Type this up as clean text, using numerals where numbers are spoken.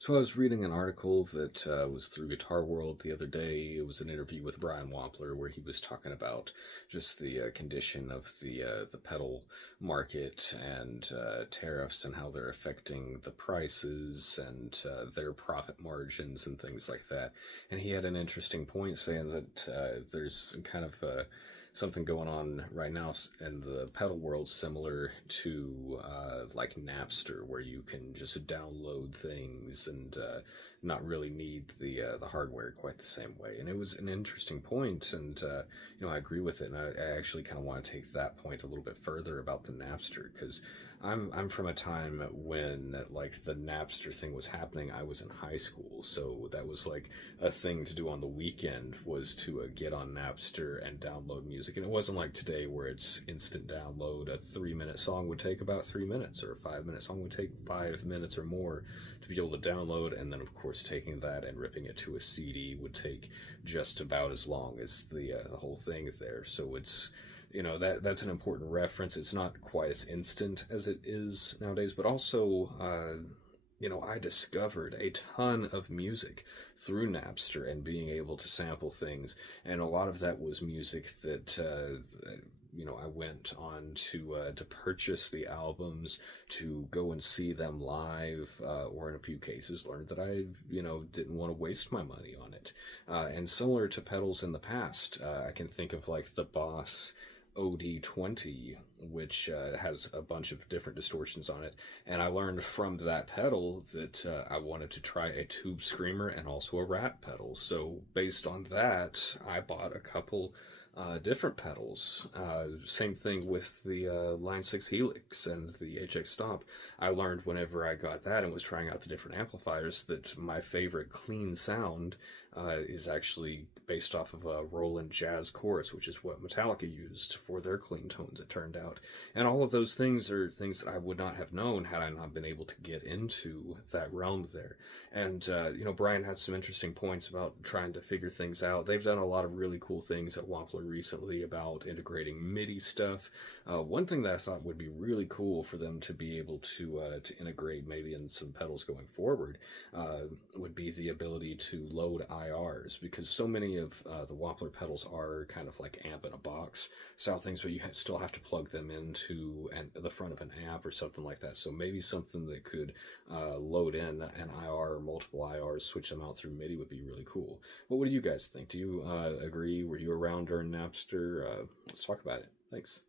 So I was reading an article that was through Guitar World the other day. It was an interview with Brian Wampler where he was talking about just the condition of the pedal market and tariffs and how they're affecting the prices and their profit margins and things like that. And he had an interesting point saying that there's kind of something going on right now in the pedal world similar to like Napster, where you can just download things and not really need the hardware quite the same way. And it was an interesting point, and I agree with it. And I actually kind of want to take that point a little bit further about the Napster, because I'm from a time when like the Napster thing was happening. I was in high school, so that was like a thing to do on the weekend, was to get on Napster and download music. And it wasn't like today where it's instant download. A 3-minute song would take about 3 minutes, or a 5-minute song would take 5 minutes or more to be able to download. And then of course taking that and ripping it to a CD would take just about as long as the whole thing there. So it's, that's an important reference. It's not quite as instant as it is nowadays, but also I discovered a ton of music through Napster and being able to sample things, and a lot of that was music that I went on to purchase the albums, to go and see them live, or in a few cases learned that I didn't want to waste my money on it. And similar to pedals in the past, I can think of like the Boss OD20, which has a bunch of different distortions on it. And I learned from that pedal that I wanted to try a tube screamer and also a rat pedal. So based on that, I bought a couple different pedals. Same thing with the Line 6 Helix and the HX Stomp. I learned whenever I got that and was trying out the different amplifiers that my favorite clean sound is actually based off of a Roland Jazz Chorus, which is what Metallica used for their clean tones, it turned out. And all of those things are things that I would not have known had I not been able to get into that realm there. And, Brian had some interesting points about trying to figure things out. They've done a lot of really cool things at Wampler recently about integrating MIDI stuff. One thing that I thought would be really cool for them to be able to integrate maybe in some pedals going forward would be the ability to load IRs, because so many of the Wampler pedals are kind of like amp in a box style things, but you still have to plug them into the front of an amp or something like that. So maybe something that could load in an IR or multiple IRs, switch them out through MIDI would be really cool. But what do you guys think? Do you agree? Were you around during Napster? Let's talk about it. Thanks.